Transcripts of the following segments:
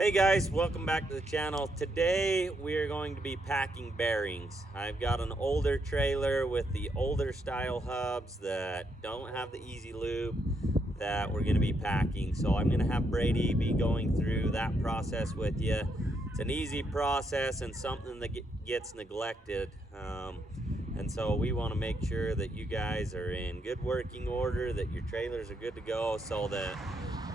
Hey guys, welcome back to the channel. Today we are going to be packing bearings. I've got an older trailer with the older style hubs that don't have the easy lube that we're going to be packing. So I'm going to have Brady be going through that process with you. It's an easy process and something that gets neglected. And so we want to make sure that you guys are in good working order, that your trailers are good to go, so that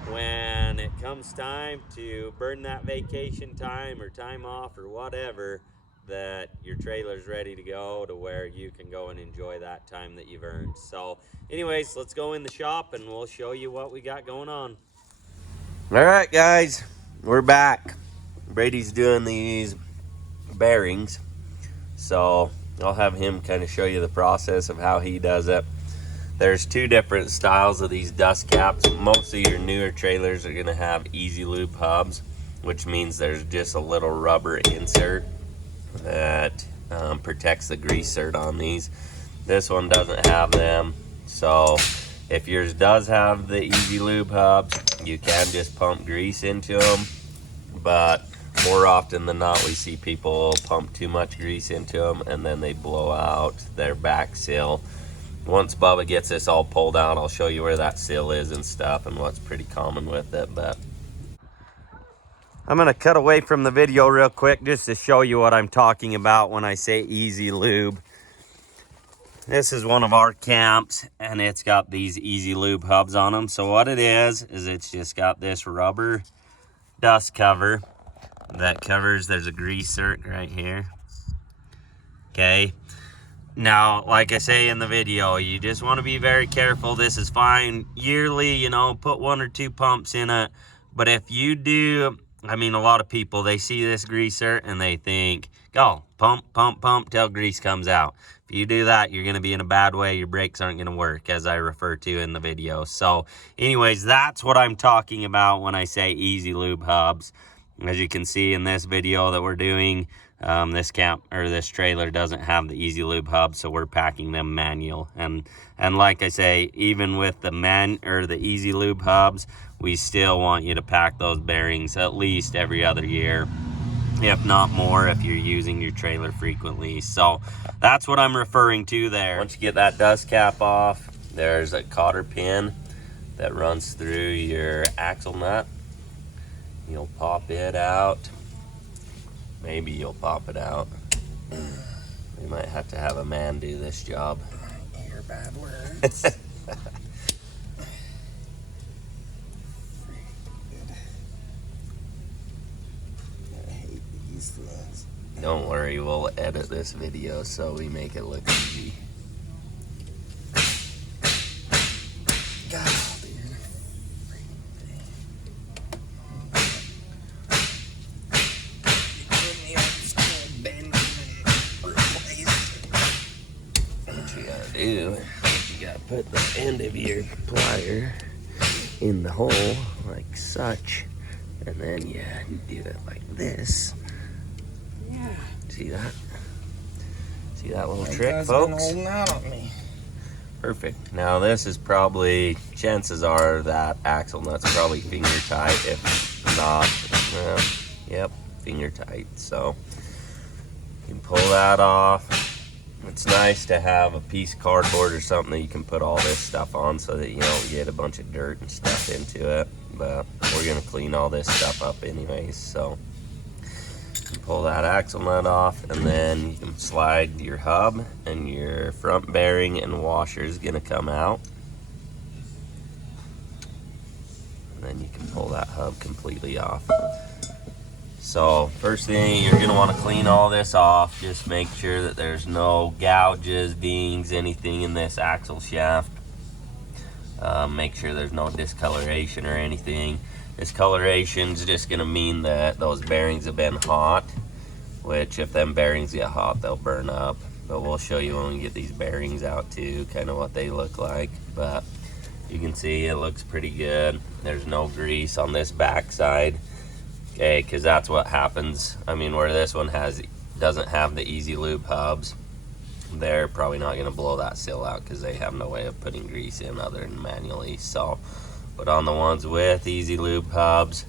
when it comes time to burn that vacation time or time off or whatever, that your trailer's ready to go to where you can go and enjoy that time that you've earned. So anyways, let's go in the shop and we'll show you what we got going on. All right guys, we're back. Brady's doing these bearings, so I'll have him kind of show you the process of how he does it. There's two different styles of these dust caps. Most of your newer trailers are going to have easy lube hubs, which means there's just a little rubber insert that protects the grease cert on these. This one doesn't have them, so if yours does have the easy lube hubs, you can just pump grease into them, but more often than not we see people pump too much grease into them and then they blow out their back seal. Once Bubba gets this all pulled out, I'll show you where that seal is and stuff and what's pretty common with it. But I'm gonna cut away from the video real quick just to show you what I'm talking about when I say easy lube. This is one of our camps and it's got these easy lube hubs on them. So what it is it's just got this rubber dust cover that covers, there's a grease cert right here. Okay. Now, like I say in the video, you just want to be very careful. This is fine yearly, you know, put 1 or 2 pumps in it. But if you do, I mean, a lot of people, they see this greaser and they think, go, pump, pump, pump till grease comes out. If you do that, you're going to be in a bad way. Your brakes aren't going to work, as I refer to in the video. So anyways, that's what I'm talking about when I say easy lube hubs. As you can see in this video that we're doing, this camp or this trailer doesn't have the easy lube hub, so we're packing them manual. And like I say, even with the easy lube hubs, we still want you to pack those bearings at least every other year, if not more, if you're using your trailer frequently. So that's what I'm referring to there. Once you get that dust cap off, there's a cotter pin that runs through your axle nut. You'll pop it out. Maybe you'll pop it out. We might have to have a man do this job. I hear bad words. I hate these things. Don't worry, we'll edit this video so we make it look easy. God, dude. Do you gotta put the end of your plier in the hole like such, and then you do it like this. Yeah. See that? See that little That trick, guy's folks? been holding out on me. Perfect. Now this is probably, chances are that axle nut's probably finger tight. If not, well, yep, finger tight. So you can pull that off. It's nice to have a piece of cardboard or something that you can put all this stuff on so that you don't get a bunch of dirt and stuff into it. But we're gonna clean all this stuff up anyways. So you pull that axle nut off, and then you can slide your hub, and your front bearing and washer is gonna come out. And then you can pull that hub completely off. So first thing, you're going to want to clean all this off. Just make sure that there's no gouges, dings, anything in this axle shaft. Make sure there's no discoloration or anything. Discoloration is just going to mean that those bearings have been hot, which if them bearings get hot, they'll burn up. But we'll show you when we get these bearings out too, kind of what they look like. But you can see it looks pretty good. There's no grease on this back side. Okay, because that's what happens. I mean, where this one doesn't have the easy lube hubs, they're probably not going to blow that seal out because they have no way of putting grease in other than manually. So, but on the ones with easy lube hubs,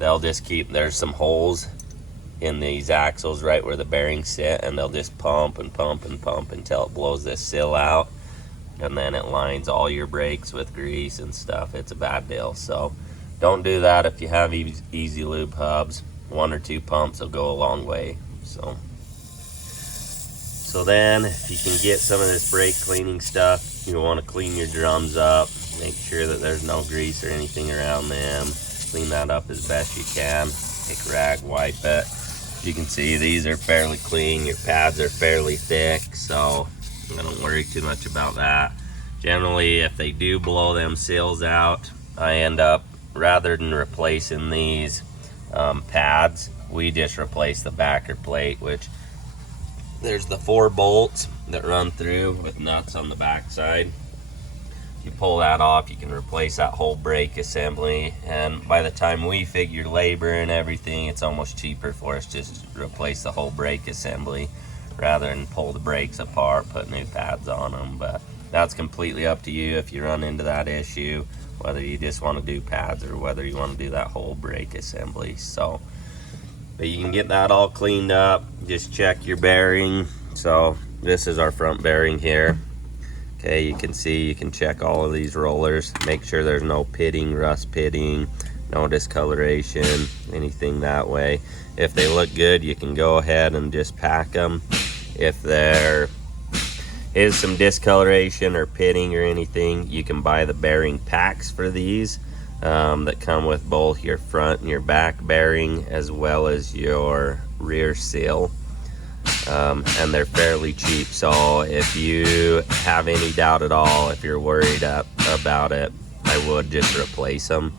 they'll just there's some holes in these axles right where the bearings sit, and they'll just pump and pump and pump until it blows this seal out, and then it lines all your brakes with grease and stuff. It's a bad deal. So don't do that if you have easy lube hubs. 1 or 2 pumps will go a long way. So then if you can get some of this brake cleaning stuff, you want to clean your drums up, make sure that there's no grease or anything around them. Clean that up as best you can. Take a rag, wipe it. You can see these are fairly clean. Your pads are fairly thick, so I don't worry too much about that. Generally, if they do blow them seals out, I end up, rather than replacing these pads, we just replace the backer plate, which there's the 4 bolts that run through with nuts on the back side. If you pull that off, you can replace that whole brake assembly, and by the time we figure labor and everything, it's almost cheaper for us just to replace the whole brake assembly rather than pull the brakes apart, put new pads on them. But that's completely up to you if you run into that issue, whether you just want to do pads or whether you want to do that whole brake assembly. So, but you can get that all cleaned up. Just check your bearing. So this is our front bearing here. Okay, you can see, you can check all of these rollers. Make sure there's no pitting, rust pitting, no discoloration, anything that way. If they look good, you can go ahead and just pack them. If there is some discoloration or pitting or anything, you can buy the bearing packs for these that come with both your front and your back bearing as well as your rear seal. And they're fairly cheap, so if you have any doubt at all, if you're worried about it, I would just replace them.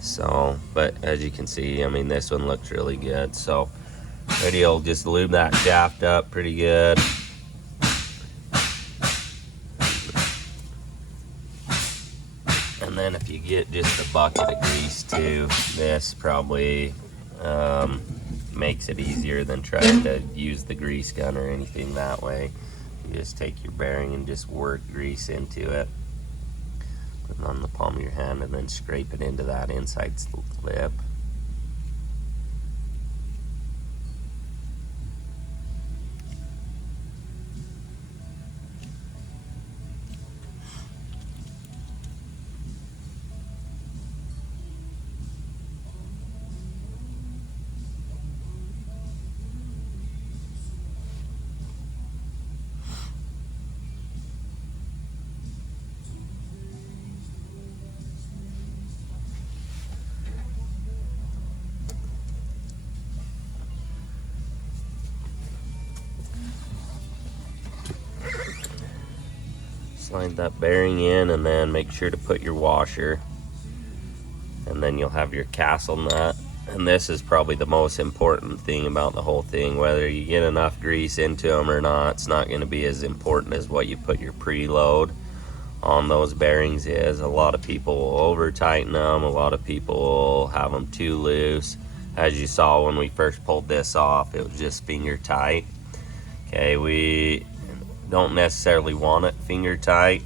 So, but as you can see, I mean, this one looks really good. So ready, you'll just lube that shaft up pretty good. And then if you get just a bucket of grease too, this probably makes it easier than trying to use the grease gun or anything that way. You just take your bearing and just work grease into it. Put it on the palm of your hand and then scrape it into that inside lip. Slide that bearing in and then make sure to put your washer, and then you'll have your castle nut. And this is probably the most important thing about the whole thing. Whether you get enough grease into them or not, it's not going to be as important as what you put your preload on those bearings is. A lot of people will over tighten them, a lot of people will have them too loose. As you saw when we first pulled this off, it was just finger tight. Okay, we don't necessarily want it finger tight.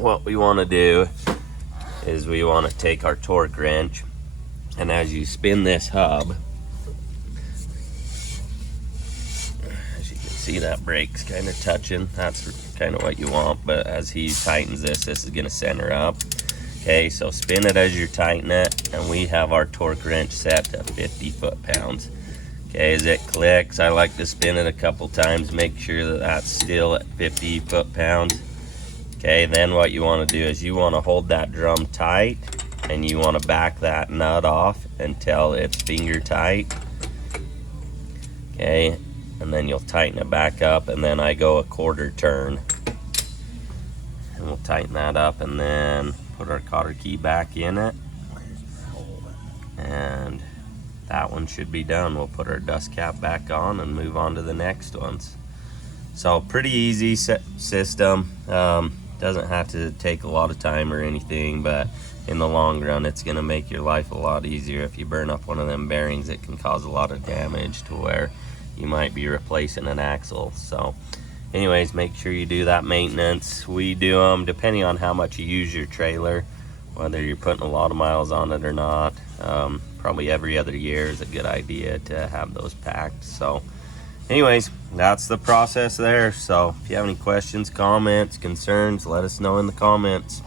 What we want to do is we want to take our torque wrench, and as you spin this hub, as you can see, that brake's kind of touching. That's kind of what you want, but as he tightens this is going to center up. Okay, so spin it as you're tightening it, and we have our torque wrench set to 50 foot-pounds. Okay, as it clicks, I like to spin it a couple times, make sure that that's still at 50 foot-pounds. Okay, then what you want to do is you want to hold that drum tight, and you want to back that nut off until it's finger tight. Okay, and then you'll tighten it back up, and then I go a quarter turn. And we'll tighten that up and then put our cotter key back in it. And that one should be done. We'll put our dust cap back on and move on to the next ones. So pretty easy system. Doesn't have to take a lot of time or anything, but in the long run it's going to make your life a lot easier. If you burn up one of them bearings, it can cause a lot of damage to where you might be replacing an axle. So anyways, make sure you do that maintenance. We do them depending on how much you use your trailer, whether you're putting a lot of miles on it or not. Probably every other year is a good idea to have those packed. So anyways, that's the process there. So if you have any questions, comments, concerns, let us know in the comments.